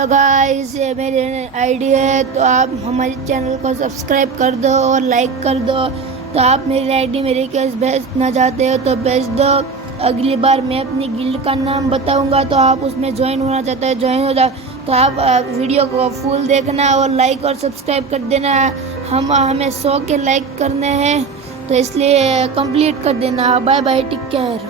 Hello guys, ये मेरी ID है तो आप हमारे चैनल को सब्सक्राइब कर दो और लाइक कर दो। तो आप मेरी आईडी मेरे केस भेजना चाहते हो तो भेज दो। अगली बार मैं अपनी गिल्ड का नाम बताऊंगा तो आप उसमें ज्वाइन होना चाहते हो ज्वाइन हो जाओ। तो आप वीडियो को फुल देखना और लाइक और सब्सक्राइब कर देना। हमें 100 के लाइक करने हैं तो इसलिए कंप्लीट कर देना। Bye bye, take care.